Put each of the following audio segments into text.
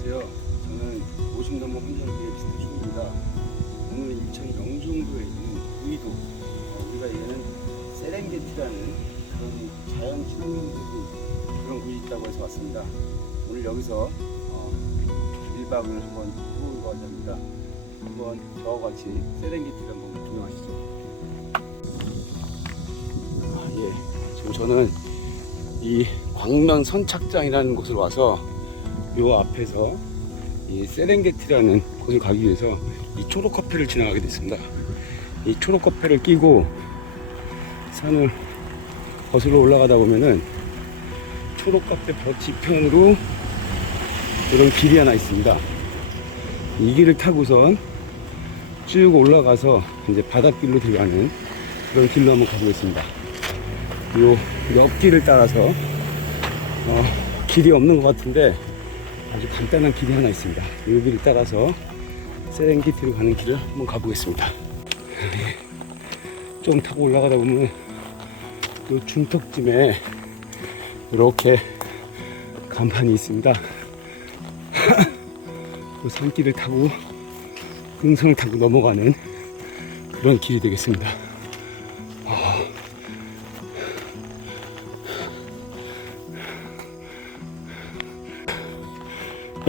안녕하세요. 저는 50넘은 혼자의 김충입니다. 오늘 인천 영종도에 있는 우이도, 어, 우리가 얘는 세렝게티라는 그런 자연 친화적인 그런 곳이 있다고 해서 왔습니다. 오늘 여기서 어, 1박을 한번 해보려고 합니다. 한번 저와 같이 세렝게티를 한번 구경하시죠. 아, 예. 지금 저는 이 광면 선착장이라는 곳을 와서 요 앞에서 이 세렝게티라는 곳을 가기 위해서 이 초록 커피를 지나가게 됐습니다. 이 초록 커피를 끼고 산을 거슬러 올라가다 보면은 초록 카페 바로 뒤편으로 이런 길이 하나 있습니다. 이 길을 타고선 쭉 올라가서 이제 바닷길로 들어가는 그런 길로 한번 가보겠습니다. 요 옆길을 따라서 어, 길이 없는 것 같은데 아주 간단한 길이 하나 있습니다. 이 길을 따라서 세렝게티로 가는 길을 한번 가보겠습니다. 좀 타고 올라가다 보면 요 중턱쯤에 이렇게 간판이 있습니다. 그 산길을 타고 흥선을 타고 넘어가는 그런 길이 되겠습니다.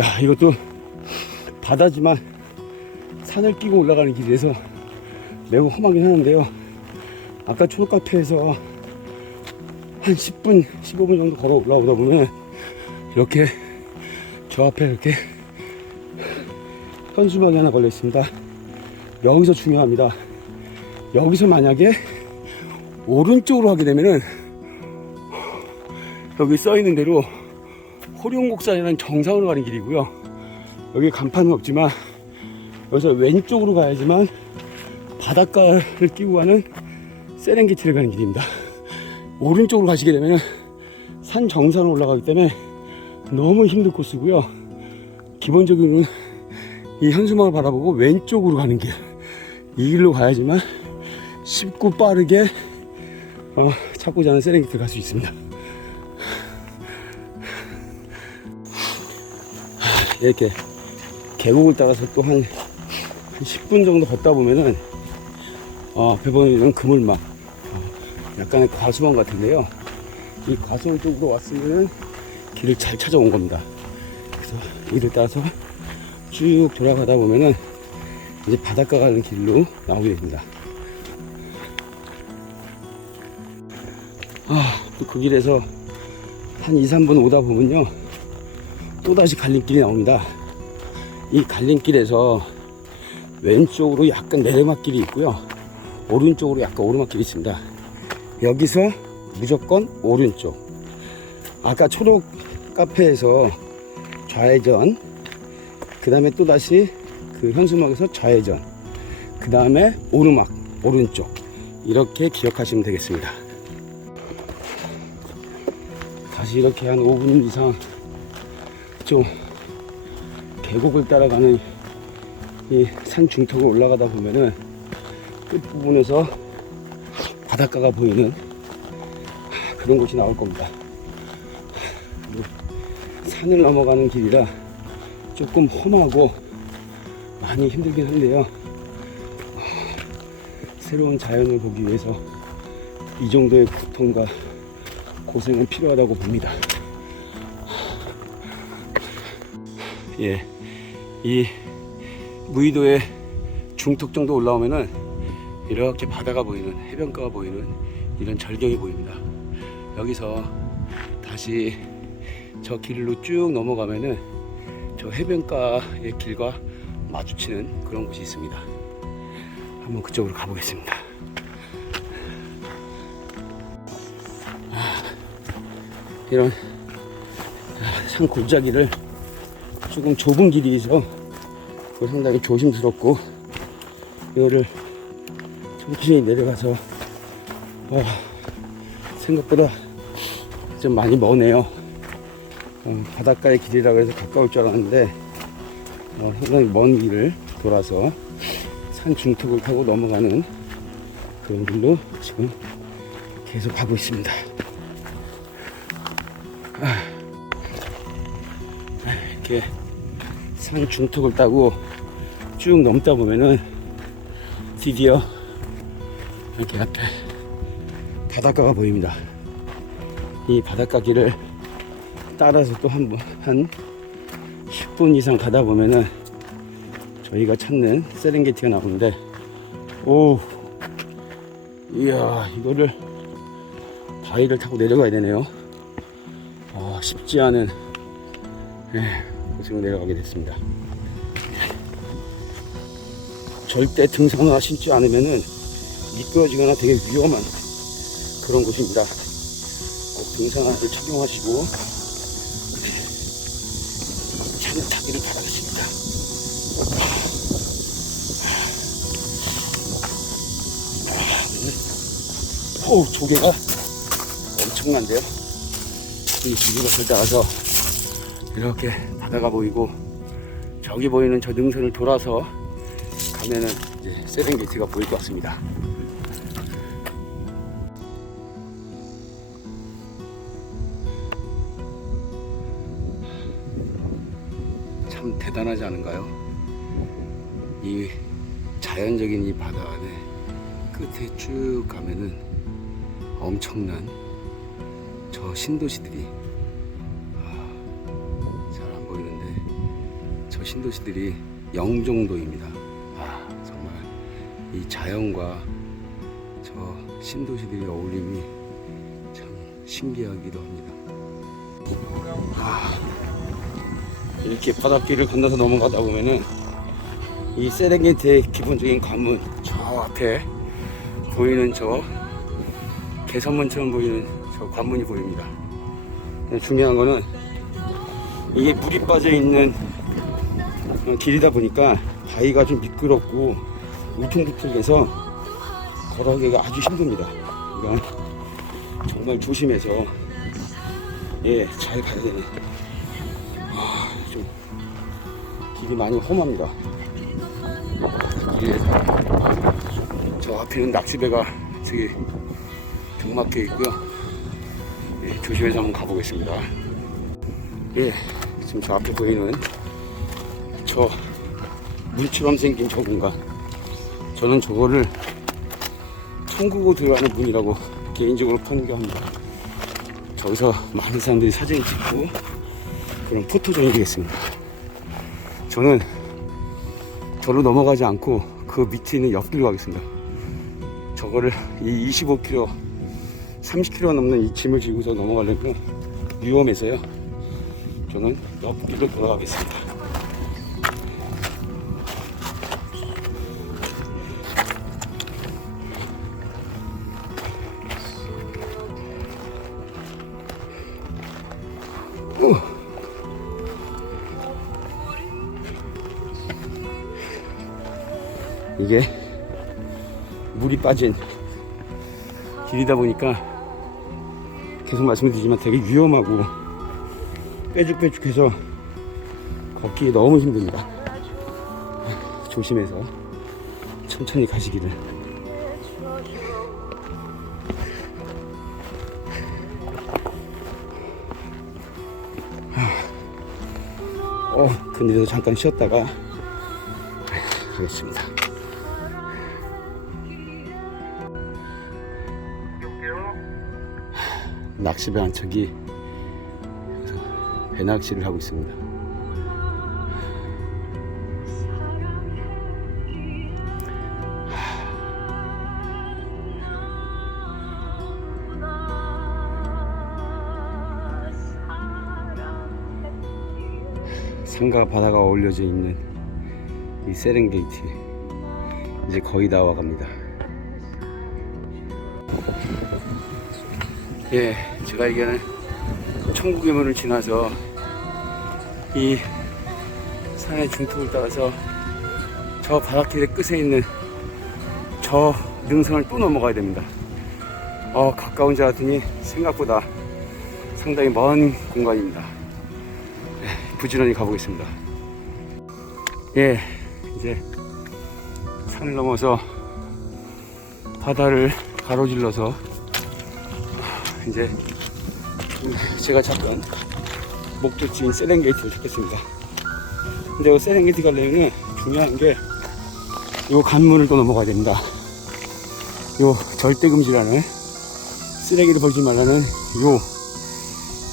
야 이것도 바다지만 산을 끼고 올라가는 길이라서 매우 험하긴 하는데요. 아까 초록카페에서 한 10분 15분 정도 걸어 올라오다 보면 이렇게 저 앞에 이렇게 현수막이 하나 걸려 있습니다. 여기서 중요합니다. 여기서 만약에 오른쪽으로 하게 되면은 여기 써 있는 대로 호룡곡산이라는 정상으로 가는 길이고요. 여기 간판은 없지만 여기서 왼쪽으로 가야지만 바닷가를 끼고 가는 세렝게티를 가는 길입니다. 오른쪽으로 가시게 되면 산 정상으로 올라가기 때문에 너무 힘든 코스고요. 기본적으로는 이 현수막을 바라보고 왼쪽으로 가는 길. 이 길로 가야지만 쉽고 빠르게 어, 찾고자 하는 세렝게티를 갈 수 있습니다. 이렇게 계곡을 따라서 또한 10분 정도 걷다 보면은 어, 앞에 보이는 그물망 어, 약간의 과수원 같은데요. 이 과수원 쪽으로 왔으면은 길을 잘 찾아온 겁니다. 그래서 이를 따라서 쭉 돌아가다 보면은 이제 바닷가 가는 길로 나오게 됩니다. 아 또 그 길에서 한 2, 3분 오다 보면요 또다시 갈림길이 나옵니다. 이 갈림길에서 왼쪽으로 약간 내리막길이 있고요. 오른쪽으로 약간 오르막길이 있습니다. 여기서 무조건 오른쪽. 아까 초록 카페에서 좌회전, 그 다음에 또다시 그 현수막에서 좌회전, 그 다음에 오르막, 오른쪽. 이렇게 기억하시면 되겠습니다. 다시 이렇게 한 5분 이상 좀 계곡을 따라가는 이 산 중턱을 올라가다 보면은 끝부분에서 바닷가가 보이는 그런 곳이 나올 겁니다. 산을 넘어가는 길이라 조금 험하고 많이 힘들긴 한데요. 새로운 자연을 보기 위해서 이 정도의 고통과 고생은 필요하다고 봅니다. 예, 이 무의도의 중턱 정도 올라오면은 이렇게 바다가 보이는 해변가가 보이는 이런 절경이 보입니다. 여기서 다시 저 길로 쭉 넘어가면은 저 해변가의 길과 마주치는 그런 곳이 있습니다. 한번 그쪽으로 가보겠습니다. 아, 이런 산 골짜기를 조금 좁은 길이죠. 상당히 조심스럽고 이거를 천천히 내려가서 어, 생각보다 좀 많이 머네요. 어, 바닷가의 길이라고 해서 가까울 줄 알았는데 어, 상당히 먼 길을 돌아서 산 중턱을 타고 넘어가는 그런 길로 지금 계속 가고 있습니다. 아, 이렇게 산 중턱을 따고 쭉 넘다 보면은 드디어 이렇게 앞에 바닷가가 보입니다. 이 바닷가 길을 따라서 또 한 번, 한 10분 이상 가다 보면은 저희가 찾는 세렝게티가 나오는데, 오, 이야, 이거를 바위를 타고 내려가야 되네요. 아, 쉽지 않은 예, 곳으로 내려가게 됐습니다. 절대 등산화 신지 않으면은 미끄러지거나 되게 위험한 그런 곳입니다. 꼭 등산화를 착용하시고 산을 타기를 바라겠습니다. 오, 조개가 엄청난데요. 이 지구밭을 따라서 이렇게 바다가 보이고 저기 보이는 저 능선을 돌아서 가면은 이제 세렝게티가 보일 것 같습니다. 참 대단하지 않은가요? 이 자연적인 이 바다 안에 끝에 쭉 가면은 엄청난 저 신도시들이 저 신도시들이 영종도입니다. 아 정말 이 자연과 저 신도시들의 어울림이 참 신기하기도 합니다. 아 이렇게 바닷길을 건너서 넘어가다 보면은 이 세렝게티의 기본적인 관문 저 앞에 보이는 저 개선문처럼 보이는 저 관문이 보입니다. 중요한 거는 이게 물이 빠져 있는 길이다 보니까 바위가 좀 미끄럽고 울퉁불퉁해서 걸어가기가 아주 힘듭니다. 그러니까 정말 조심해서 예 잘 가야 되네. 아, 좀 길이 많이 험합니다. 길에서 저 앞에는 낚시배가 되게 등막혀 있고요. 예, 조심해서 한번 가보겠습니다. 예, 지금 저 앞에 보이는 저 물처럼 생긴 저 공간. 저는 저거를 천국으로 들어가는 문이라고 개인적으로 편견합니다. 저기서 많은 사람들이 사진 찍고 그런 포토존이 되겠습니다. 저는 저로 넘어가지 않고 그 밑에 있는 옆길로 가겠습니다. 저거를 이 25km, 30km 넘는 이 짐을 지고서 넘어가려면 위험해서요. 저는 옆길로 돌아가겠습니다. 이게 물이 빠진 길이다 보니까 계속 말씀드리지만 되게 위험하고 빼죽빼죽해서 걷기 너무 힘듭니다. 조심해서 천천히 가시기를. 어, 근데도 잠깐 쉬었다가 가겠습니다. 낚시배 한 척이 배낚시를 하고 있습니다. 산과 바다가 어울려져 있는 이 세렝게이트 이제 거의 다 와갑니다. 예, 제가 얘기하는 천국의 문을 지나서 이 산의 중턱을 따라서 저 바닷길의 끝에 있는 저 능선을 또 넘어가야 됩니다. 어, 가까운 줄 알았더니 생각보다 상당히 먼 공간입니다. 예, 부지런히 가보겠습니다. 예, 이제 산을 넘어서 바다를 가로질러서 이제 제가 찾던 목적지인 세렝게이트를 찾겠습니다. 근데 이 세렝게티 가려면 중요한 게요 관문을 또 넘어가야 됩니다. 요 절대 금지라는 쓰레기를 버리지 말라는 요,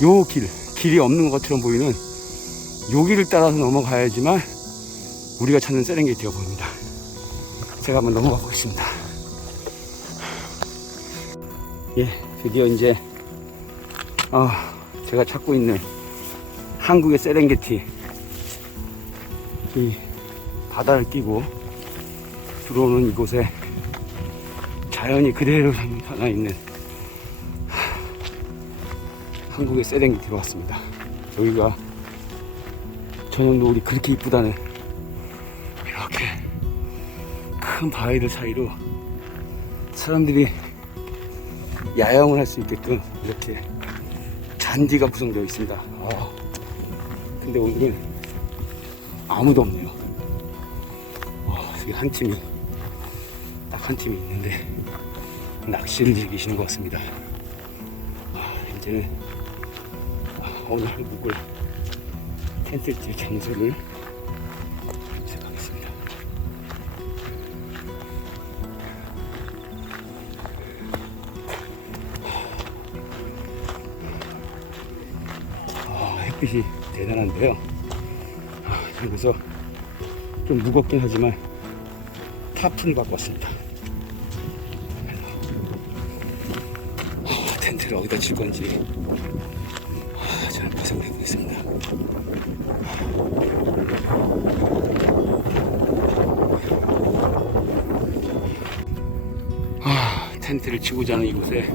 요 길, 길이 없는 것처럼 보이는 요 길을 따라서 넘어가야지만 우리가 찾는 세렝게티가 보입니다. 제가 한번 넘어가 보겠습니다. 예, 드디어 이제, 어, 제가 찾고 있는 한국의 세렝게티. 이 바다를 끼고 들어오는 이곳에 자연이 그대로 담아 있는 한국의 세렝게티로 왔습니다. 여기가 저녁 노을이 그렇게 이쁘다는 이렇게 큰 바위들 사이로 사람들이 야영을 할 수 있게끔 이렇게 잔디가 구성되어 있습니다. 아, 근데 오늘은 아무도 없네요. 아, 여기 한 팀이 딱 한 팀이 있는데 낚시를 즐기시는 것 같습니다. 아, 이제는 아, 오늘 한국을 텐트 칠 장소를 아, 햇빛이 대단한데요. 아, 그래서 좀 무겁긴 하지만 타프를 갖고 왔습니다. 아, 텐트를 어디다 칠 건지 아, 구상을 해보겠습니다. 아, 텐트를 치고 자는 이곳에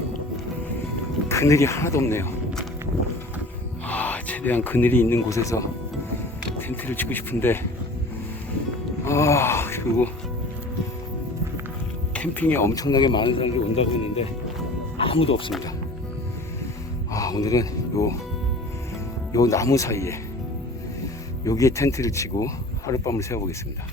그늘이 하나도 없네요. 아, 최대한 그늘이 있는 곳에서 텐트를 치고 싶은데, 아, 그리고 캠핑에 엄청나게 많은 사람들이 온다고 했는데 아무도 없습니다. 아, 오늘은 요, 요 나무 사이에 여기에 텐트를 치고 하룻밤을 새워보겠습니다.